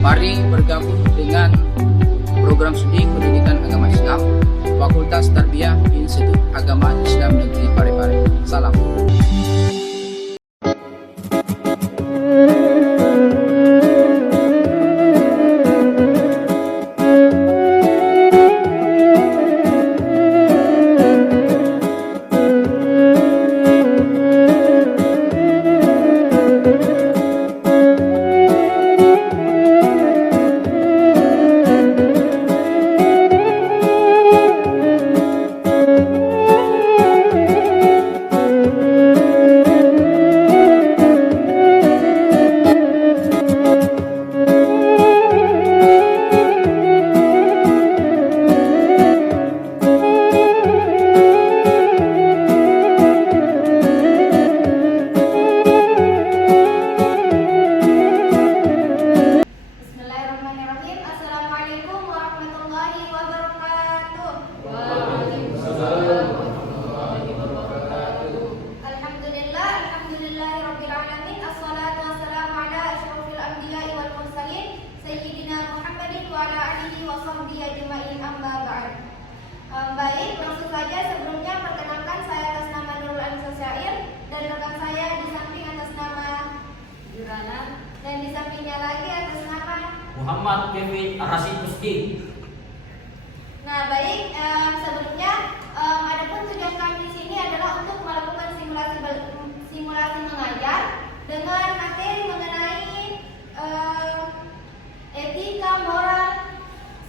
Mari bergabung dengan program studi pendidikan agama Islam Fakultas Tarbiyah Institut Agama Islam Negeri Parepare. Salam. Baik, langsung saja sebelumnya perkenalkan saya atas nama Nurul Anissa Syair dan rekan saya di samping atas nama Yurana dan di sampingnya lagi atas nama Muhammad Kevin Arasid Musti. Nah, baik, sebelumnya adapun tujuan kami di sini adalah untuk melakukan simulasi mengajar dengan materi mengenai etika, moral,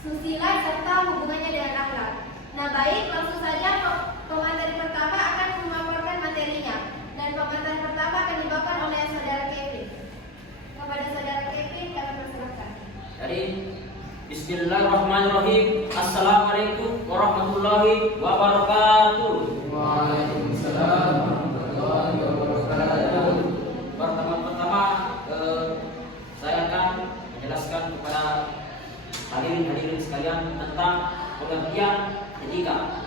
susila serta hubungannya dengan akhlak. Nah, baik, langsung saja pemateri pertama akan memaparkan materinya dan pemateri pertama akan dibawakan oleh saudara Kevin. Kepada saudara Kevin kami persilakan. Jadi Bismillahirrahmanirrahim. Assalamualaikum warahmatullahi wabarakatuh. Waalaikumsalam warahmatullahi wabarakatuh. Pertama-tama saya akan menjelaskan kepada hadirin sekalian tentang pengertian etika.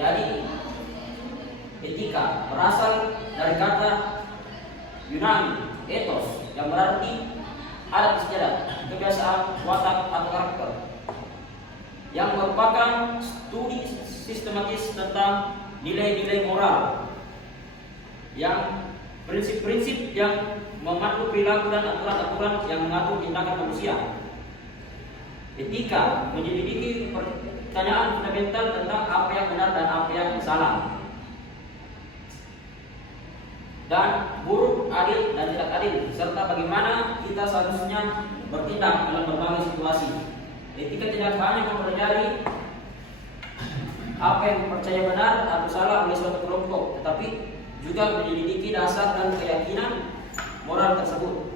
Jadi etika berasal dari kata Yunani ethos yang berarti adat istiadat, kebiasaan, watak atau karakter, yang merupakan studi sistematis tentang nilai-nilai moral, yang prinsip-prinsip yang memandu perilaku dan aturan-aturan yang mengatur tindakan manusia. Etika menyelidiki pertanyaan fundamental tentang apa yang benar dan apa yang salah, dan buruk, adil dan tidak adil, serta bagaimana kita seharusnya bertindak dalam berbagai situasi. Etika tidak hanya mempelajari apa yang dipercaya benar atau salah oleh suatu kelompok, tetapi juga menyelidiki dasar dan keyakinan moral tersebut.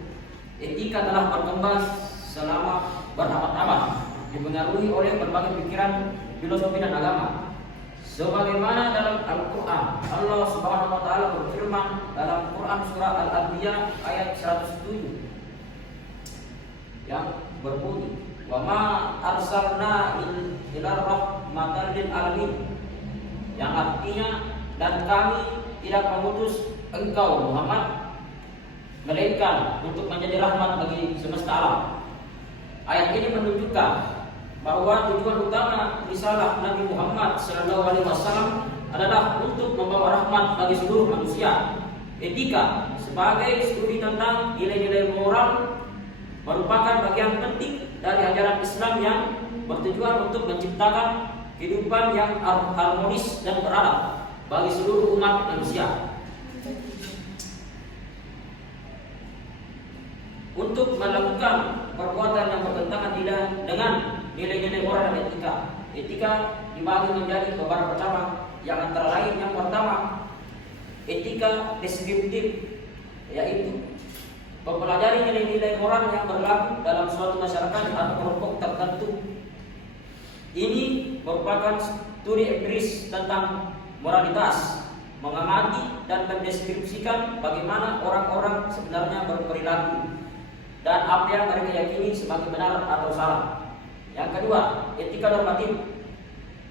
Etika telah berkembang selama berabad-abad, dipengaruhi oleh berbagai pikiran, filosofi dan agama. Sebagaimana dalam Al-Quran, Allah Subhanahu wa Ta'ala berfirman dalam Quran surah Al-Anbiya ayat 107 yang berbunyi, "Wa ma arsalna illa rahmatan lil alamin," yang artinya, dan kami tidak mengutus engkau Muhammad melainkan untuk menjadi rahmat bagi semesta alam. Ayat ini menunjukkan bahwa tujuan utama risalah Nabi Muhammad SAW adalah untuk membawa rahmat bagi seluruh manusia. Etika sebagai studi tentang nilai-nilai moral merupakan bagian penting dari ajaran Islam yang bertujuan untuk menciptakan kehidupan yang harmonis dan beradab bagi seluruh umat manusia. Untuk melakukan perbuatan yang bertentangan dengan nilai-nilai moral dan etika. Etika dibagi menjadi beberapa cabang, yang antara lain yang pertama, etika deskriptif, yaitu mempelajari nilai-nilai moral yang berlaku dalam suatu masyarakat atau kelompok tertentu. Ini merupakan studi empiris tentang moralitas, mengamati dan mendeskripsikan bagaimana orang-orang sebenarnya berperilaku dan apa yang mereka yakini sebagai benar atau salah. Yang kedua, etika normatif,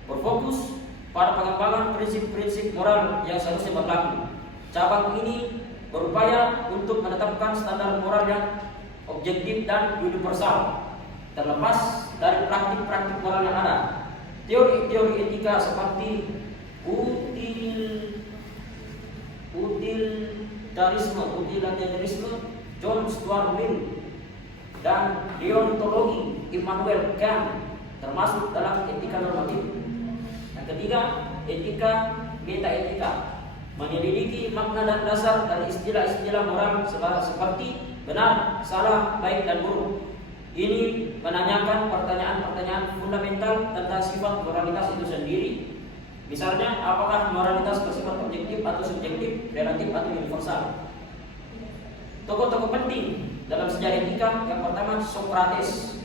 berfokus pada pengembangan prinsip-prinsip moral yang seharusnya berlaku. Cabang ini berupaya untuk menetapkan standar moral yang objektif dan universal terlepas dari praktik-praktik moral yang ada. Teori-teori etika seperti utilitarisme John Stuart Mill dan deontologi Immanuel Kant termasuk dalam etika normatif. Yang ketiga, etika metaetika, menyelidiki makna dan dasar dari istilah-istilah moral seperti benar, salah, baik, dan buruk. Ini menanyakan pertanyaan-pertanyaan fundamental tentang sifat moralitas itu sendiri. Misalnya, apakah moralitas bersifat objektif atau subjektif, relatif atau universal? Tokoh-tokoh penting dalam sejarah etika, yang pertama Socrates,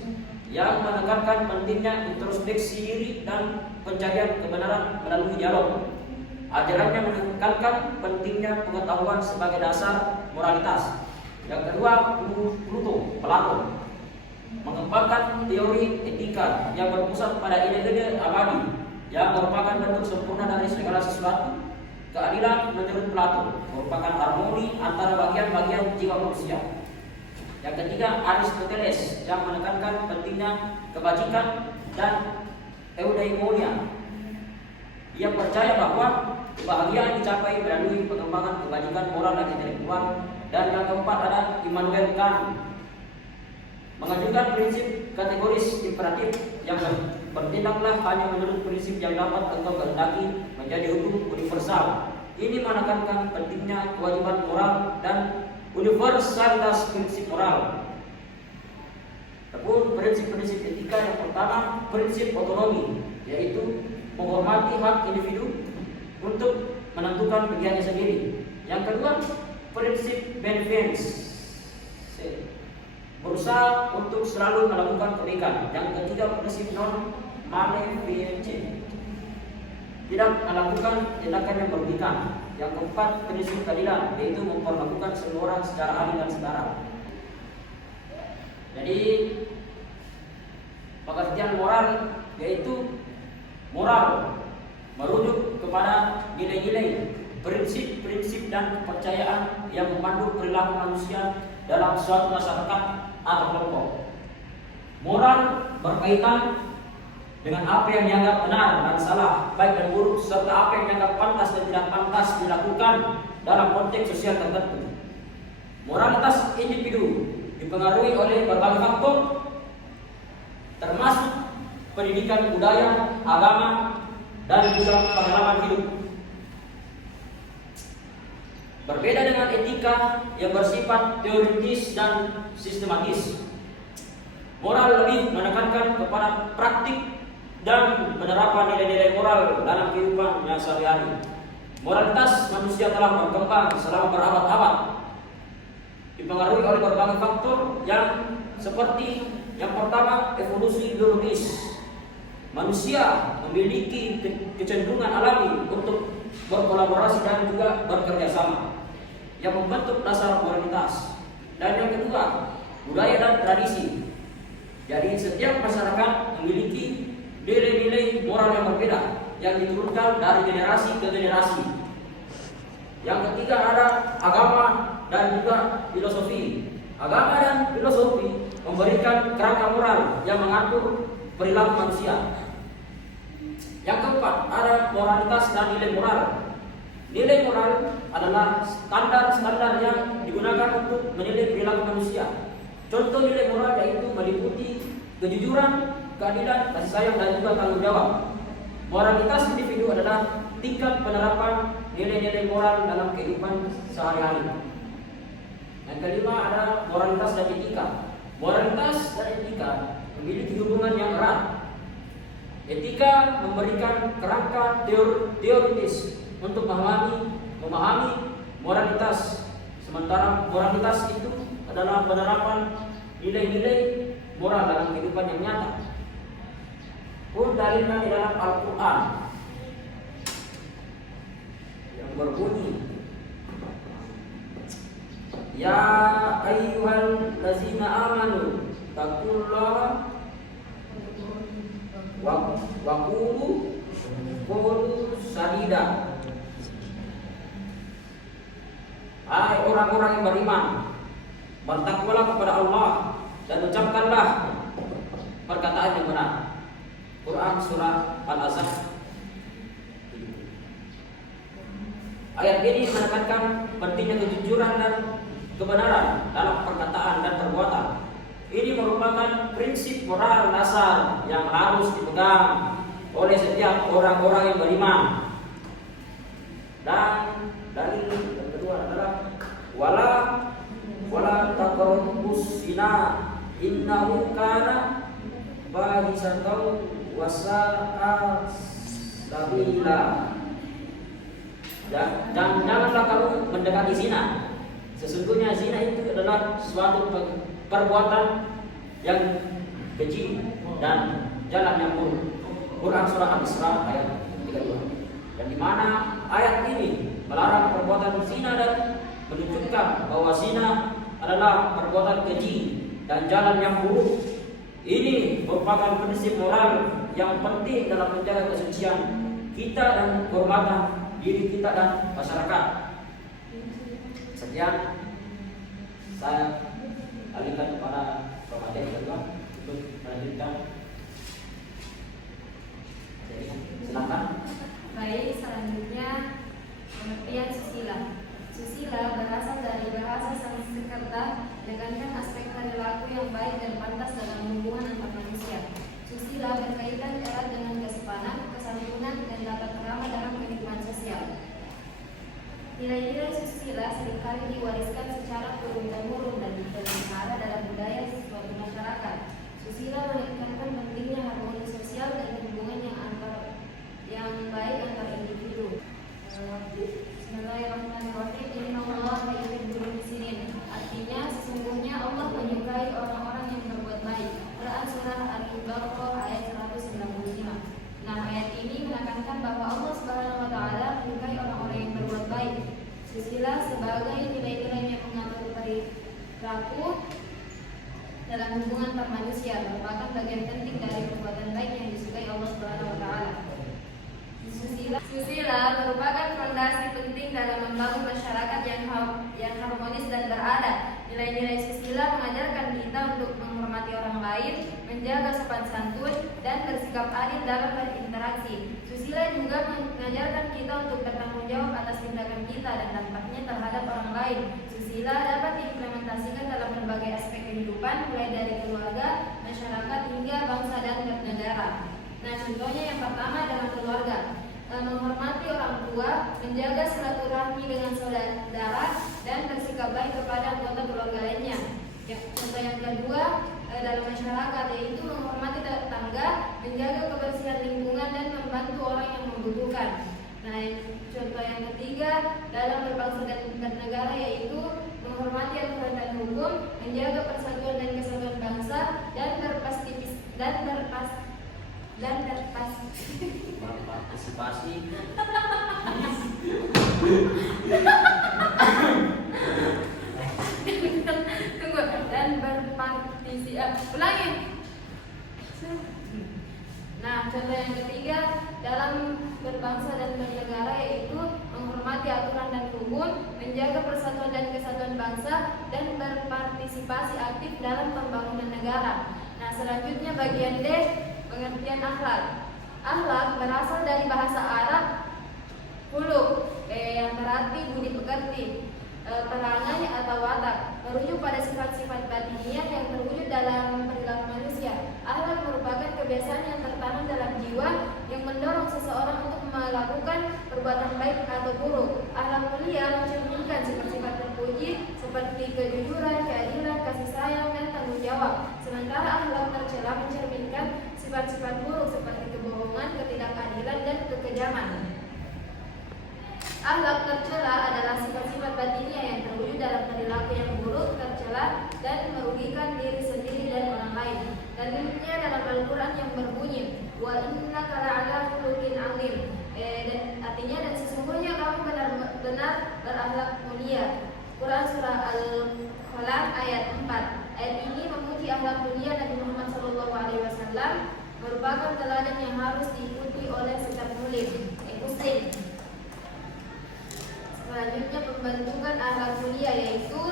yang menekankan pentingnya introspeksi diri dan pencarian kebenaran melalui dialog. Ajarannya menekankan pentingnya pengetahuan sebagai dasar moralitas. Yang kedua, Plato, mengembangkan teori etika yang berpusat pada ide-ide abadi yang merupakan bentuk sempurna dari segala sesuatu. Keadilan menurut Plato merupakan harmoni antara bagian-bagian jiwa manusia. Yang ketiga, Aristoteles, yang menekankan pentingnya kebajikan dan eudaimonia. Ia percaya bahwa kebahagiaan dicapai melalui pengembangan kebajikan moral dan intelektual. Dan yang keempat ada Immanuel Kant, mengajukan prinsip kategoris imperatif yang bertindaklah hanya menurut prinsip yang dapat atau kehendaki menjadi hukum universal. Ini menekankan pentingnya kewajiban moral dan universalitas prinsip moral. Adapun prinsip-prinsip etika yang pertama, prinsip otonomi, yaitu menghormati hak individu untuk menentukan pilihannya sendiri. Yang kedua, prinsip benevolence, berusaha untuk selalu melakukan kebaikan. Yang ketiga, prinsip non malevolence, tidak melakukan tindakan yang merugikan. Yang keempat, prinsip keadilan, yaitu memperlakukan semua orang secara adil dan setara. Jadi pengertian moral yaitu moral merujuk kepada nilai-nilai, prinsip-prinsip dan kepercayaan yang memandu perilaku manusia dalam suatu masyarakat atau kelompok. Moral berkaitan dengan apa yang dianggap benar dan salah, baik dan buruk, serta apa yang dianggap pantas dan tidak pantas dilakukan dalam konteks sosial tertentu. Moralitas individu dipengaruhi oleh berbagai faktor, termasuk pendidikan budaya, agama, dan juga pengalaman hidup. Berbeda dengan etika yang bersifat teoritis dan sistematis, moral lebih menekankan kepada praktik dan penerapan nilai-nilai moral dalam kehidupan sehari-hari. Moralitas manusia telah berkembang selama berabad-abad, dipengaruhi oleh berbagai faktor yang seperti yang pertama, evolusi biologis. Manusia memiliki kecenderungan alami untuk berkolaborasi dan juga bekerja sama yang membentuk dasar moralitas. Dan yang kedua, budaya dan tradisi. Jadi setiap masyarakat memiliki nilai-nilai moral yang berbeda yang diturunkan dari generasi ke generasi. Yang ketiga ada agama dan juga filosofi. Agama dan filosofi memberikan kerangka moral yang mengatur perilaku manusia. Yang keempat ada moralitas dan nilai moral. Nilai moral adalah standar-standar yang digunakan untuk menilai perilaku manusia. Contoh nilai moral yaitu meliputi kejujuran, keadilan, kasih sayang, dan juga tanggung jawab. Moralitas individu adalah tingkat penerapan nilai-nilai moral dalam kehidupan sehari-hari. Yang kelima ada moralitas dan etika. Moralitas dan etika memiliki hubungan yang erat. Etika memberikan kerangka teoritis untuk memahami moralitas, sementara moralitas itu adalah penerapan nilai-nilai moral dalam kehidupan yang nyata. Pun dalilnya di dalam Al-Quran yang berbunyi, ya ayyuhal lazina amanu taqullaha wa qulu sadida. Hai orang-orang yang beriman, bertakwalah kepada Allah dan ucapkanlah perkataan yang benar. Quran surah Al-Ahzab. Ayat ini menekankan pentingnya kejujuran dan kebenaran dalam perkataan dan perbuatan. Ini merupakan prinsip moral dasar yang harus dipegang oleh setiap orang-orang yang beriman. Dan dalil yang kedua adalah wala taqrabus zina innahu kana fahisatan wa sa'a sabila. Dan janganlah kamu mendekati zina. Sesungguhnya zina itu adalah suatu perbuatan yang keji dan jalan yang buruk. Quran surah Al-Isra ayat 32. Dan di mana ayat ini melarang perbuatan zina dan menunjukkan bahwa zina adalah perbuatan keji dan jalan yang buruk. Ini merupakan prinsip moral yang penting dalam menjaga kesucian kita dan kehormatan diri kita dan masyarakat. Sekian, saya alihkan kepada pemateri kedua untuk melanjutkan. Jadi, silakan. Baik, selanjutnya pengertian susila. Susila berasal dari bahasa Sanskerta dengan aspek perilaku yang baik dan pantas dalam hubungan antar manusia. Susila berkaitan erat dengan kesopanan, kesantunan, dan tata krama dalam kehidupan sosial. Nilai-nilai susila seringkali diwariskan secara turun-temurun dan dipelihara dalam budaya suatu masyarakat. Susila menekankan pentingnya harmoni sosial dan hubungan yang baik antar individu. Bismillahirrahmanirrahim. Innallaha yuhibbul muhsinin. Artinya sesungguhnya Allah menyukai orang-orang yang berbuat baik. Quran surah Al-Baqarah ayat 195. Nah, ayat ini menekankan bahwa Allah Subhanahu wa taala menyukai orang-orang yang berbuat baik. Susila sebagai nilai-nilai yang mengatur perilaku dalam hubungan antar manusia merupakan bagian penting dari perbuatan baik yang disukai Allah Subhanahu wa taala. Susila merupakan fondasi penting dalam membangun masyarakat yang harmonis dan beradab. Nilai-nilai susila mengajarkan kita untuk menghormati orang lain, menjaga sopan santun, dan bersikap adil dalam berinteraksi. Susila juga mengajarkan kita untuk bertanggung jawab atas tindakan kita dan dampaknya terhadap orang lain. Susila dapat diimplementasikan dalam berbagai aspek kehidupan, mulai dari keluarga, masyarakat, hingga bangsa dan bernegara. Nah, contohnya yang pertama adalah keluarga. Menghormati orang tua, menjaga silaturahmi dengan saudara, dan bersikap baik kepada anggota keluarga lainnya. Contoh yang kedua dalam masyarakat, yaitu menghormati tetangga, menjaga kebersihan lingkungan, dan membantu orang yang membutuhkan. Nah, contoh yang ketiga dalam berbangsa dan bernegara, yaitu menghormati aturan dan hukum, menjaga persatuan dan kesatuan bangsa, dan berpartisipasi ulangi. Nah, contoh yang ketiga dalam berbangsa dan bernegara, yaitu menghormati aturan dan hukum, menjaga persatuan dan kesatuan bangsa, dan berpartisipasi aktif dalam pembangunan negara. Nah, selanjutnya bagian D, pengertian akhlak. Akhlak berasal dari bahasa Arab huluk, yang berarti budi pekerti, perangai atau watak, merujuk pada sifat-sifat batiniah yang terwujud dalam perilaku manusia. Akhlak merupakan kebiasaan yang tertanam dalam jiwa yang mendorong seseorang untuk melakukan perbuatan baik atau buruk. Akhlak mulia mencerminkan sifat-sifat terpuji seperti kejujuran, keadilan, kasih sayang, dan tanggung jawab. Sementara akhlak tercela mencerminkan sifat-sifat buruk seperti kebohongan, ketidakadilan, dan kekejaman. Akhlak tercela adalah sifat-sifat batiniah yang terwujud dalam perilaku yang buruk, tercela, dan merugikan diri sendiri dan orang lain. Dalilnya dalam Al-Quran yang berbunyi, wa innaka la'ala khuluqin 'azim. Artinya, dan sesungguhnya kamu benar-benar berakhlak mulia. Quran surah Al-Qalam ayat 4. Ayat ini memuji akhlak mulia Nabi Muhammad SAW, merupakan teladan yang harus diikuti oleh setiap muslim. Selanjutnya, pembentukan akhlak mulia, yaitu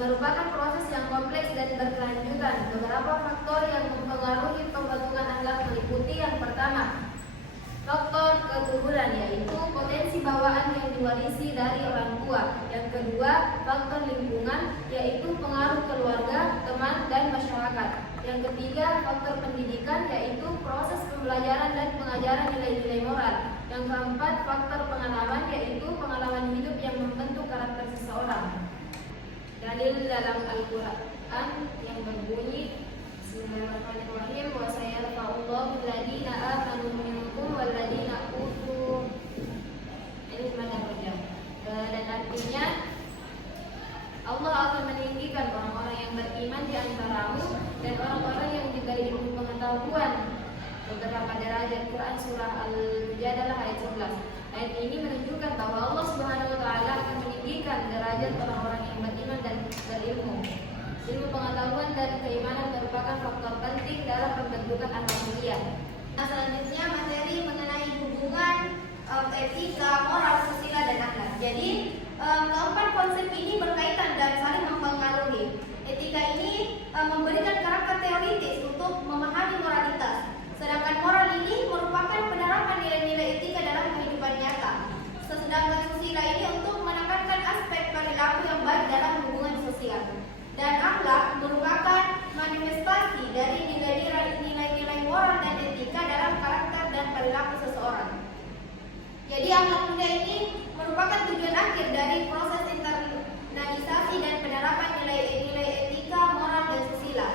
merupakan proses yang kompleks dan berkelanjutan. Beberapa faktor yang mempengaruhi Yang ketiga, faktor pendidikan, yaitu proses pembelajaran dan pengajaran nilai-nilai moral. Yang keempat, faktor pengalaman, yaitu pengalaman hidup yang membentuk karakter seseorang. Dalil dalam Al-Quran yang berbunyi, Bismillahirrahmanirrahim, wa sayarfa'ullahu alladziina aamanu minkum walladziina utul ilma darajat. Dan artinya Allah akan meninggikan orang-orang yang beriman di antaramu dan orang-orang yang diberi ilmu pengetahuan beberapa derajat. Quran surah Al-Mujadalah ayat 11. Ayat ini menunjukkan bahwa Allah Subhanahu wa taala akan meninggikan derajat orang-orang yang beriman dan berilmu. Ilmu pengetahuan dan keimanan merupakan faktor penting dalam pembentukan akhlak mulia. Nah, selanjutnya materi mengenai hubungan etika, moral, susila, dan akhlak. Jadi keempat konsep ini berkaitan dan saling mempengaruhi. Etika ini memberikan karakter teoritis untuk memahami moralitas, sedangkan moral ini merupakan penerapan nilai-nilai etika dalam kehidupan nyata. Sedangkan susila ini untuk menekankan aspek perilaku yang baik dalam hubungan sosial. Dan akhlak merupakan manifestasi dari nilai-nilai moral dan etika dalam karakter dan perilaku seseorang. Jadi akhlak mulia ini merupakan tujuan akhir dari proses internalisasi dan penerapan nilai-nilai etika, moral, dan susila.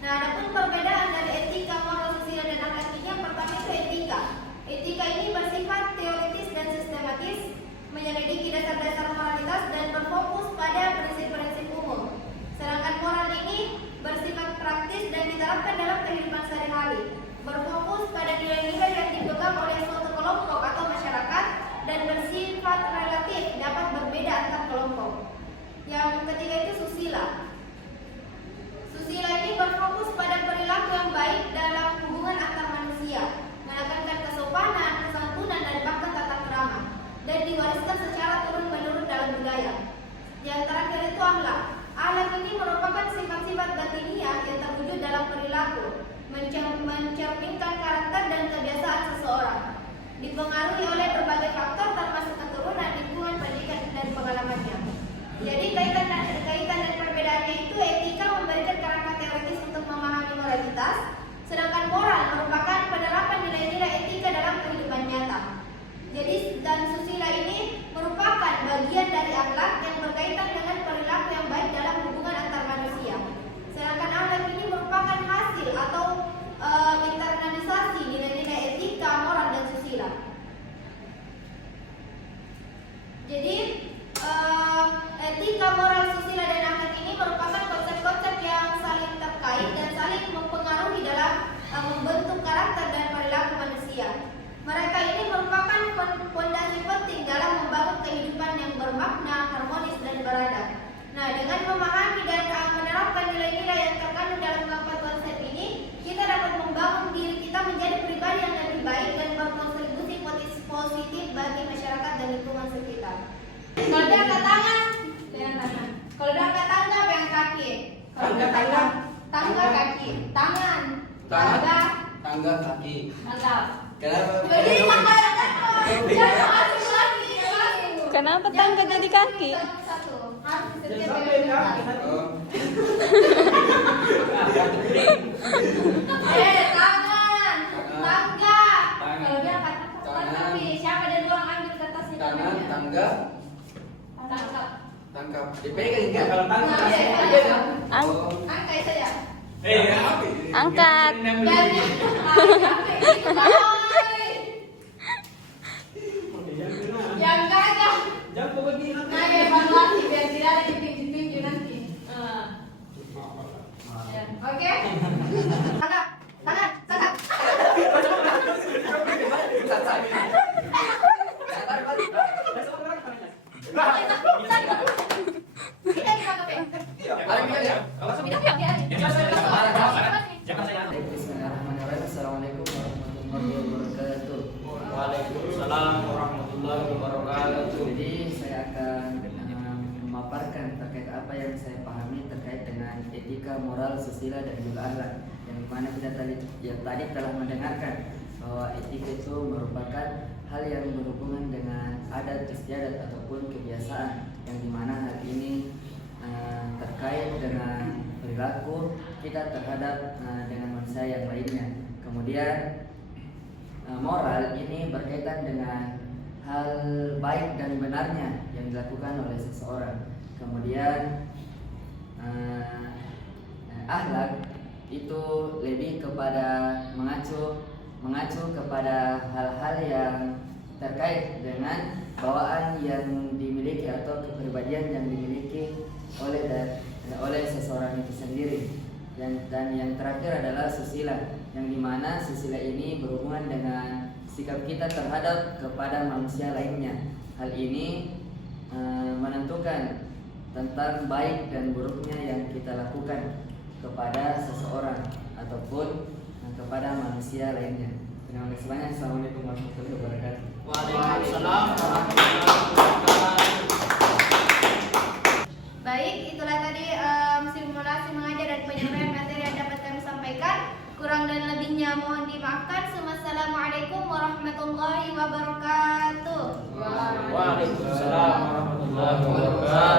Nah, adapun perbedaan dari etika, moral, susila, dan akhlak ini, yang pertama itu etika. Etika ini bersifat teoritis dan sistematis, menyelidiki dasar-dasar moralitas dan berfokus pada prinsip-prinsip umum. Sedangkan moral ini bersifat praktis dan diterapkan dalam kehidupan sehari-hari, berfokus pada nilai-nilai yang dipegang oleh suatu kelompok atau masyarakat dan bersifat relatif, dapat berbeda antar kelompok. Yang ketiga itu susila. Susila ini berfokus pada perilaku yang baik dalam hubungan antar manusia, menekankan kesopanan, kesantunan, dan bahkan tata krama, dan diwariskan secara turun-menurun dalam budaya. Yang terakhir itu akhlak. Akhlak ini merupakan sifat-sifat batiniah yang terwujud dalam perilaku, mencerminkan karakter dan kebiasaan seseorang, dipengaruhi oleh berbagai faktor termasuk keturunan, lingkungan, pendidikan, dan pengalamannya. Jadi kaitan dan perbedaannya itu, etika memberikan karakter teoritis untuk memahami moralitas, sedangkan moral merupakan penerapan nilai-nilai etika dalam kehidupan nyata. Jadi dan susila ini merupakan bagian dari akhlak yang berkaitan dengan perilaku yang baik dalam hubungan antar manusia. Sedangkan akhlak ini merupakan hasil atau internalisasi nilai-nilai etika, moral, dan susila. Jadi etika, moral, susila, dan akhlak ini merupakan konsep-konsep yang saling terkait dan saling mempengaruhi dalam membentuk karakter dan perilaku manusia. Mereka ini merupakan fondasi penting dalam membangun kehidupan yang bermakna, harmonis, dan beradab. Nah, dengan memahami dan menerapkan nilai-nilai yang terkandung dalam keempat konsep ini, kita dapat membangun diri kita menjadi pribadi yang lebih baik dan berkontribusi positif bagi masyarakat dan lingkungan sekitar. Kalau dia angkat tangan, pegang tangan. Kalau dia angkat tangga, pegang kaki. Kalau dia angkat tangga, kaki. Tangan, tangga kaki. mantap. Kenapa? Jadi tangga yang jangan masuk lagi. Kenapa tangga jadi kaki? Satu, harus setiap pegang. Oh. Tangan, tangga. Kalau dia angkat Tangan. kaki, siapa dia doang ambil ke atas Tangan, tangga, tangkap. tangkap. Dipegang enggak? Kalau Nah, iya. Oh. Angkat saja. Angkat. Yang gagah. Nah, ya evaluasi biar tidak ada ditinju nanti. Ya, oke. Tangkap, tangkap, tangkap. Kita ditangkap ya. Bismillahirrahmanirrahim. Assalamualaikum warahmatullahi wabarakatuh. Waalaikumsalam warahmatullahi wabarakatuh. Jadi saya akan memaparkan terkait apa yang saya pahami terkait dengan etika, moral, susila, dan juga akhlak. Yang mana kita tadi telah mendengarkan bahwa etika itu merupakan hal yang berhubungan dengan adat istiadat ataupun kebiasaan, yang dimana hal ini terkait dengan perilaku kita terhadap dengan manusia yang lainnya. Kemudian moral ini berkaitan dengan hal baik dan benarnya yang dilakukan oleh seseorang. Kemudian akhlak itu lebih kepada mengacu kepada hal-hal yang terkait dengan bawaan yang dimiliki atau kepribadian yang dimiliki oleh seseorang itu sendiri. Dan yang terakhir adalah susila, yang dimana susila ini berhubungan dengan sikap kita terhadap kepada manusia lainnya. Hal ini menentukan tentang baik dan buruknya yang kita lakukan kepada seseorang ataupun kepada manusia lainnya. Terima kasih banyak. Assalamualaikum warahmatullahi wabarakatuh. Waalaikumsalam warahmatullahi wabarakatuh. Baik, itulah tadi simulasi mengajar dan penyampaian materi yang dapat kami sampaikan. Kurang dan lebihnya mohon dimaafkan. Assalamualaikum warahmatullahi wabarakatuh. Waalaikumsalam warahmatullahi wabarakatuh.